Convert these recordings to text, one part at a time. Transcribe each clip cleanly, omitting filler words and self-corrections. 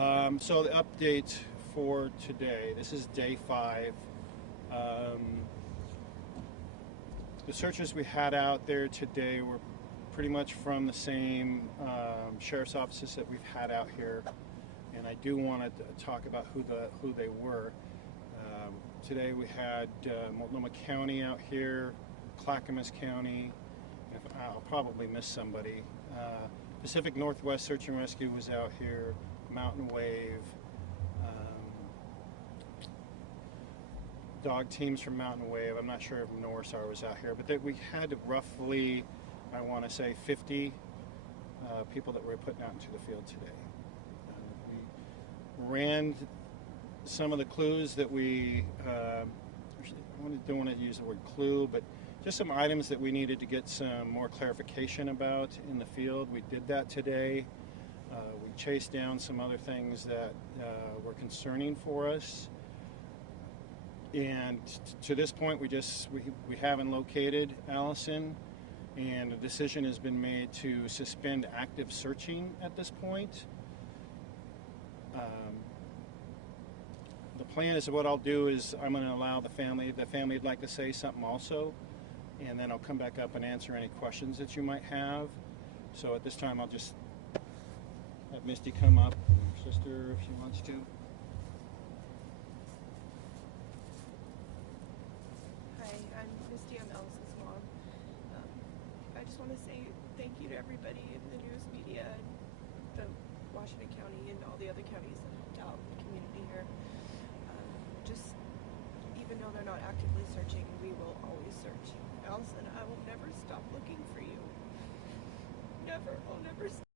So the update for today, this is day 5. The searches we had out there today were pretty much from the same sheriff's offices that we've had out here, and I do want to talk about who they were. Today we had Multnomah County out here, Clackamas County, I'll probably miss somebody. Pacific Northwest Search and Rescue was out here, Mountain Wave, dog teams from Mountain Wave. I'm not sure if Norsar was out here, but we had roughly, I want to say, 50 people that were putting out into the field today. We ran some of the clues that we, I don't want to use the word clue, but just some items that we needed to get some more clarification about in the field. We did that today. We chased down some other things that were concerning for us. And to this point, we haven't located Allyson, and a decision has been made to suspend active searching at this point. The plan is, what I'll do is I'm going to allow the family would like to say something also, and then I'll come back up and answer any questions that you might have. So at this time, I'll just have Misty come up, and her sister, if she wants to. Hi, I'm Misty. I'm Allison's mom. I just want to say thank you to everybody in the news media, the Washington County, and all the other counties that helped out the community here. Just even though they're not actively searching, we will always search. Allyson, I will never stop looking for you. Never. I'll never stop.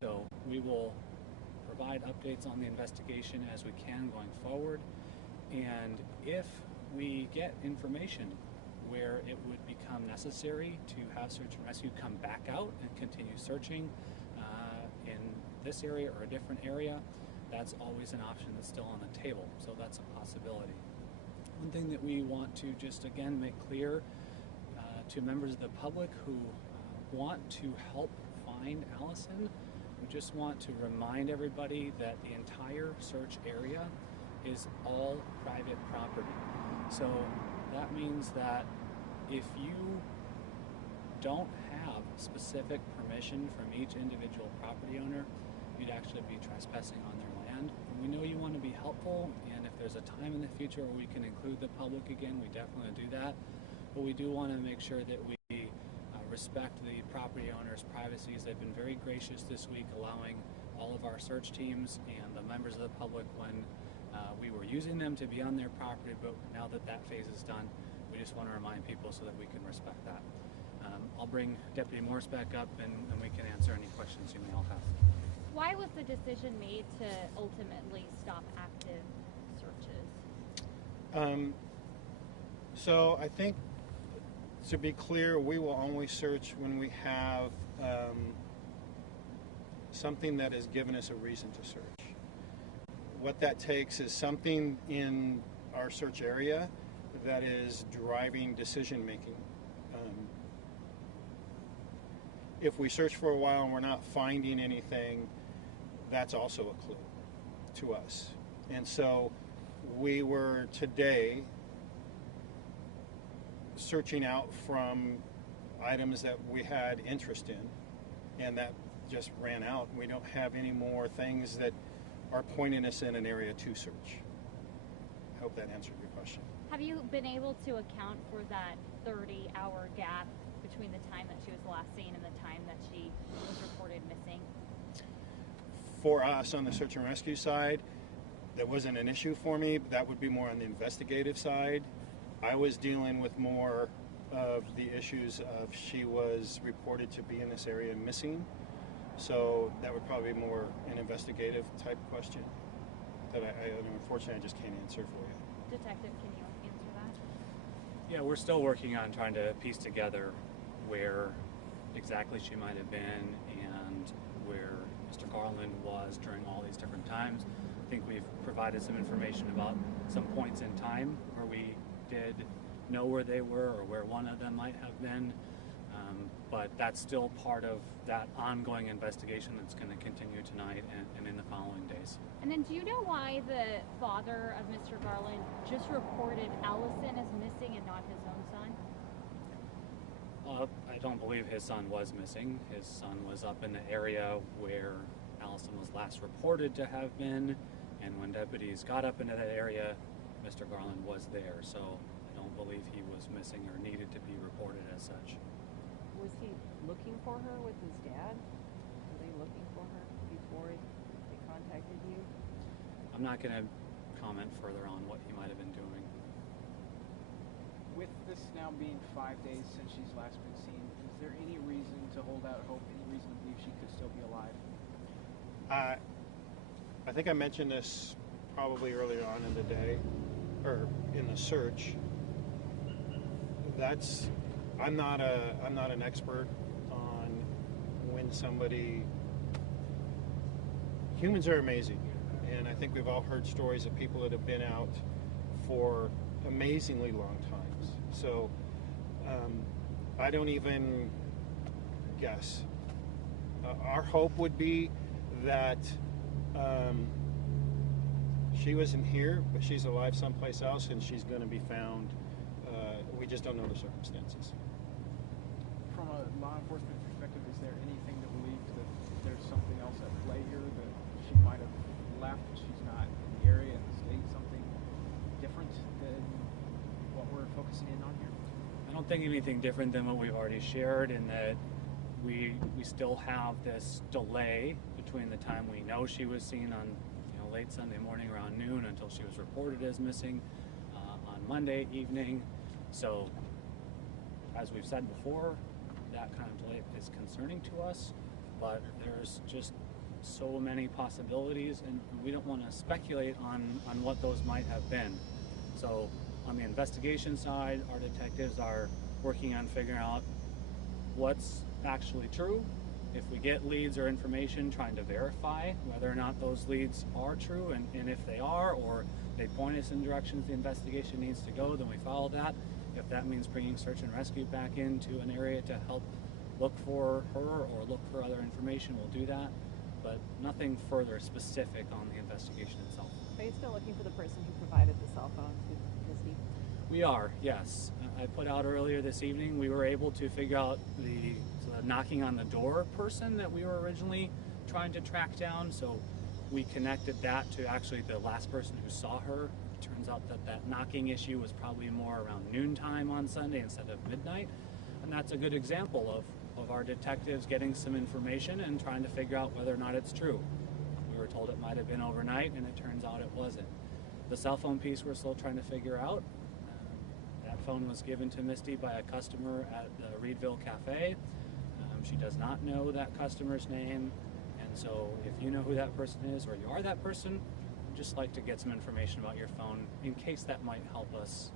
So we will provide updates on the investigation as we can going forward, and if we get information where it would become necessary to have search and rescue come back out and continue searching in this area or a different area, that's always an option that's still on the table, so that's a possibility. One thing that we want to just again make clear to members of the public who want to help find Allyson, we just want to remind everybody that the entire search area is all private property. So that means that if you don't have specific permission from each individual property owner, you'd actually be trespassing on their land. And we know you want to be helpful, and if there's a time in the future where we can include the public again, we definitely do that. But we do want to make sure that we respect the property owners' privacies. They've been very gracious this week, allowing all of our search teams and the members of the public when we were using them to be on their property, but now that that phase is done, we just want to remind people so that we can respect that. I'll bring Deputy Morse back up and we can answer any questions you may all have. Why was the decision made to ultimately stop active searches? So I think, to be clear, we will only search when we have something that has given us a reason to search. What that takes is something in our search area that is driving decision making. If we search for a while and we're not finding anything, that's also a clue to us. And so we were today searching out from items that we had interest in, and that just ran out. We don't have any more things that are pointing us in an area to search. I hope that answered your question. Have you been able to account for that 30-hour gap between the time that she was last seen and the time that she was reported missing? For us on the search and rescue side, that wasn't an issue for me. That would be more on the investigative side. I was dealing with more of the issues of she was reported to be in this area missing. So that would probably be more an investigative type question that unfortunately I just can't answer for you. Detective, can you answer that? Yeah, we're still working on trying to piece together where exactly she might have been and where Mr. Garland was during all these different times. I think we've provided some information about some points in time where we did know where they were or where one of them might have been, but that's still part of that ongoing investigation that's going to continue tonight and in the following days. And then do you know why the father of Mr. Garland just reported Allyson as missing and not his own son? I don't believe his son was missing. His son was up in the area where Allyson was last reported to have been, and when deputies got up into that area, Mr. Garland was there, so I don't believe he was missing or needed to be reported as such. Was he looking for her with his dad? Were they looking for her before they contacted you? I'm not going to comment further on what he might have been doing. With this now being 5 days since she's last been seen, is there any reason to hold out hope, any reason to believe she could still be alive? I think I mentioned this probably earlier on in the day, or in the search. I'm not an expert on when somebody. Humans are amazing, and I think we've all heard stories of people that have been out for amazingly long times. So I don't even guess. Our hope would be that she wasn't here, but she's alive someplace else, and she's going to be found. We just don't know the circumstances. From a law enforcement perspective, is there anything to believe that there's something else at play here, that she might have left, she's not in the area, in the state, something different than what we're focusing in on here? I don't think anything different than what we've already shared, in that we still have this delay between the time we know she was seen on late Sunday morning around noon until she was reported as missing on Monday evening. So, as we've said before, that kind of delay is concerning to us, but there's just so many possibilities, and we don't want to speculate on what those might have been. So, on the investigation side, our detectives are working on figuring out what's actually true. If we get leads or information, trying to verify whether or not those leads are true, and if they are, or they point us in directions the investigation needs to go, then we follow that. If that means bringing search and rescue back into an area to help look for her or look for other information, we'll do that. But nothing further specific on the investigation itself. Are you still looking for the person who provided the cell phone to Misty? We are, yes. I put out earlier this evening, we were able to figure out the knocking on the door person that we were originally trying to track down. So we connected that to actually the last person who saw her. It turns out that knocking issue was probably more around noontime on Sunday instead of midnight. And that's a good example of our detectives getting some information and trying to figure out whether or not it's true. We were told it might have been overnight, and it turns out it wasn't. The cell phone piece we're still trying to figure out. That phone was given to Misty by a customer at the Reedville Cafe. She does not know that customer's name, and so if you know who that person is or you are that person, I'd just like to get some information about your phone in case that might help us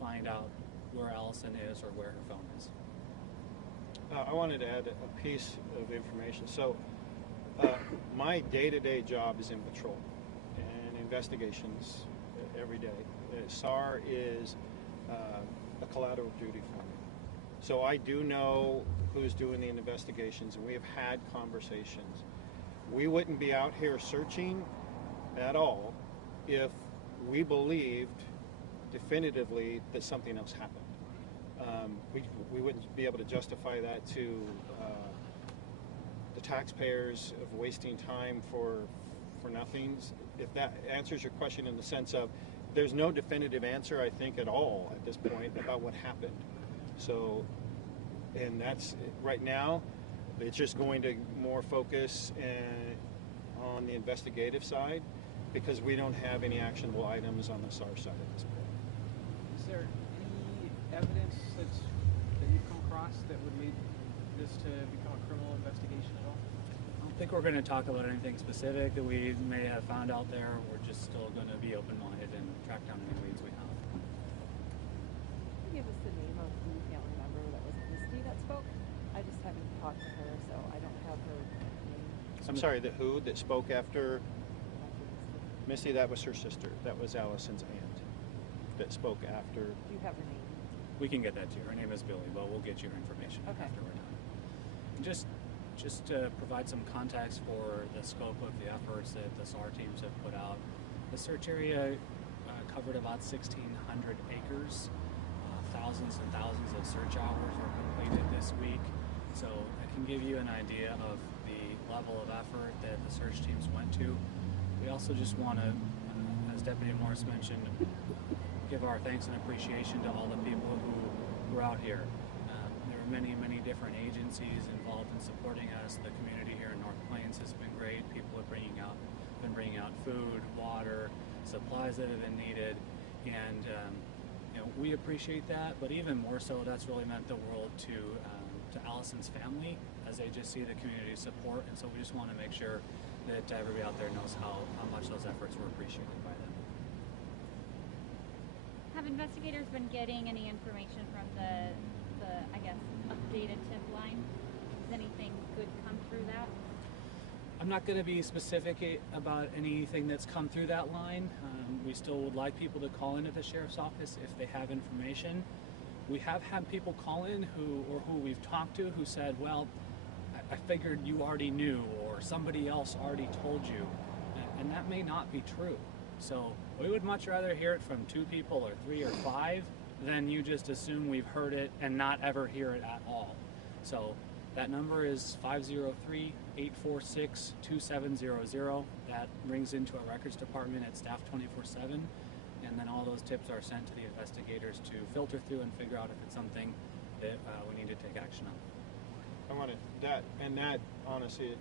find out where Allyson is or where her phone is. I wanted to add a piece of information. So my day-to-day job is in patrol and investigations every day. SAR is a collateral duty for me. So I do know who's doing the investigations, and we have had conversations. We wouldn't be out here searching at all if we believed definitively that something else happened. We wouldn't be able to justify that to the taxpayers of wasting time for nothings. If that answers your question in the sense of there's no definitive answer, I think, at all at this point about what happened. So, and that's right now, it's just going to more focus on the investigative side because we don't have any actionable items on the SAR side at this point. Is there any evidence that you've come across that would lead this to become a criminal investigation at all? I don't think we're going to talk about anything specific that we may have found out there. We're just still going to be open-minded and track down any leads we have. Can you give us the name of the family member that was Misty that spoke? I just haven't talked to her, so I don't have her name. I'm sorry, that spoke after After Misty? Misty. That was her sister. That was Allison's aunt that spoke after. Do you have her name? We can get that to you. Her name is Billy, but we'll get you her information Okay. after we're done. And just to provide some context for the scope of the efforts that the SAR teams have put out, the search area covered about 1,600 acres. Thousands and thousands of search hours were completed this week. So I can give you an idea of the level of effort that the search teams went to. We also just want to, as Deputy Morris mentioned, give our thanks and appreciation to all the people who were out here. There are many, many different agencies involved in supporting us. The community here in North Plains has been great. People have been bringing out food, water, supplies that have been needed, and we appreciate that. But even more so, that's really meant the world to Allison's family as they just see the community support. And so we just want to make sure that everybody out there knows how much those efforts were appreciated by them. Have investigators been getting any information from the I guess, updated tip line? Has anything good come through that? I'm not going to be specific about anything that's come through that line. We still would like people to call into the sheriff's office if they have information. We have had people call in who we've talked to who said, well, I figured you already knew, or somebody else already told you, and that may not be true. So we would much rather hear it from 2 people or 3 or 5 than you just assume we've heard it and not ever hear it at all. So that number is 503-846-2700. That rings into our records department at staff 24/7, and then all those tips are sent to the investigators to filter through and figure out if it's something that we need to take action on. That honestly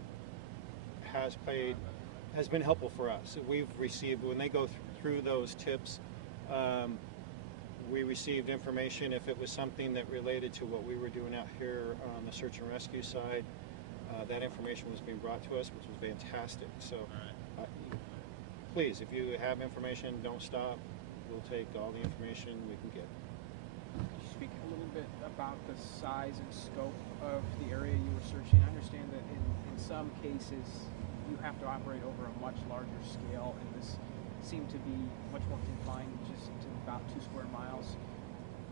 has been helpful for us. We've received, when they go through those tips, we received information if it was something that related to what we were doing out here on the search and rescue side. That information was being brought to us, which was fantastic. So please, if you have information, don't stop. We'll take all the information we can get. Could you speak a little bit about the size and scope of the area you were searching? I understand that in some cases you have to operate over a much larger scale, and this seemed to be much more confined just to about 2 square miles.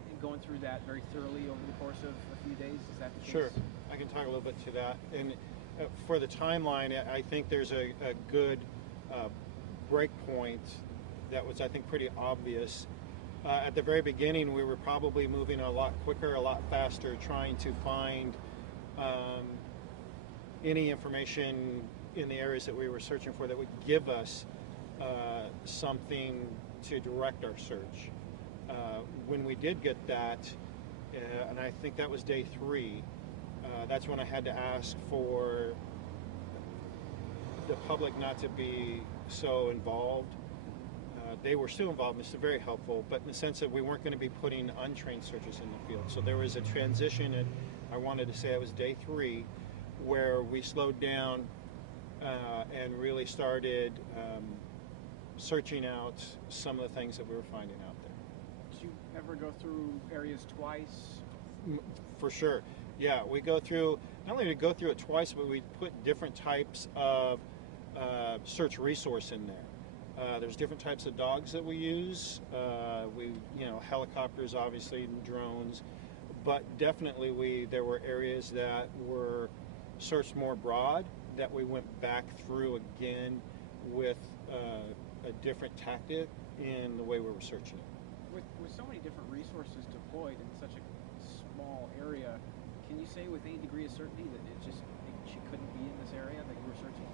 And going through that very thoroughly over the course of a few days, is that the case? Sure, I can talk a little bit to that. And for the timeline, I think there's a good break point that was, I think, pretty obvious. At the very beginning, we were probably moving a lot quicker, a lot faster, trying to find any information in the areas that we were searching for that would give us something to direct our search. When we did get that, and I think that was day 3, that's when I had to ask for the public not to be so involved. They were still involved, and this is very helpful, but in the sense that we weren't going to be putting untrained searchers in the field. So there was a transition, and I wanted to say it was day 3, where we slowed down and really started searching out some of the things that we were finding out there. Did you ever go through areas twice? For sure. Yeah, we go through, not only do we go through it twice, but we put different types of search resource in there. There's different types of dogs that we use. Helicopters, obviously, and drones, but definitely there were areas that were searched more broad that we went back through again with a different tactic in the way we were searching it. With so many different resources deployed in such a small area, can you say with any degree of certainty that she couldn't be in this area that you were searching?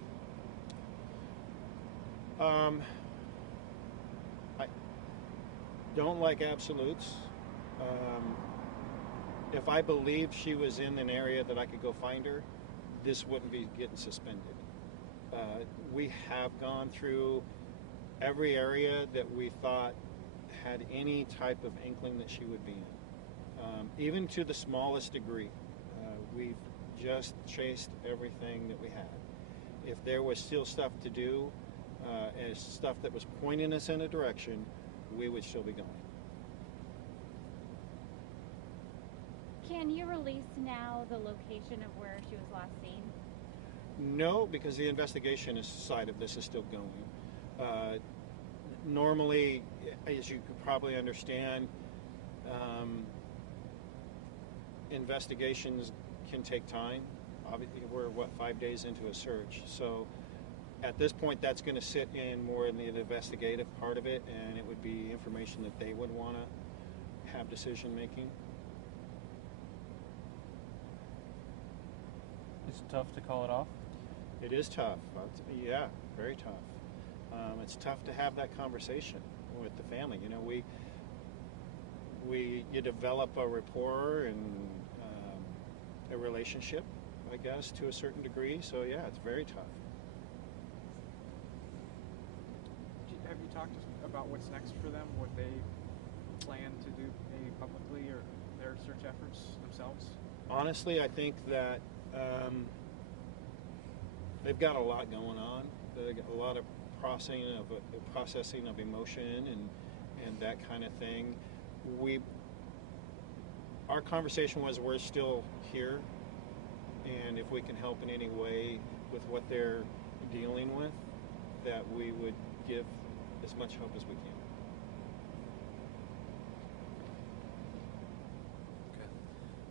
I don't like absolutes. If I believed she was in an area that I could go find her, this wouldn't be getting suspended. We have gone through every area that we thought had any type of inkling that she would be in, even to the smallest degree. We've just chased everything that we had. If there was still stuff to do, and stuff that was pointing us in a direction, we would still be going. Can you release now the location of where she was last seen? No, because the investigation side of this is still going. Normally, as you could probably understand, investigations can take time. Obviously, we're 5 days into a search, so at this point, that's going to sit in more in the investigative part of it, and it would be information that they would want to have decision making. It's tough to call it off. It is tough. Yeah, very tough. It's tough to have that conversation with the family. You know, you develop a rapport and a relationship, I guess, to a certain degree. So yeah, it's very tough. Have you talked about what's next for them? What they plan to do maybe publicly or their search efforts themselves? Honestly, I think that they've got a lot going on. They've got a lot of processing of emotion and that kind of thing. Our conversation was we're still here, and if we can help in any way with what they're dealing with, that we would give as much help as we can. Okay.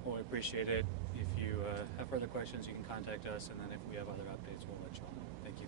Well, we appreciate it. If you have further questions, you can contact us, and then if we have other updates, we'll let you all know. Thank you.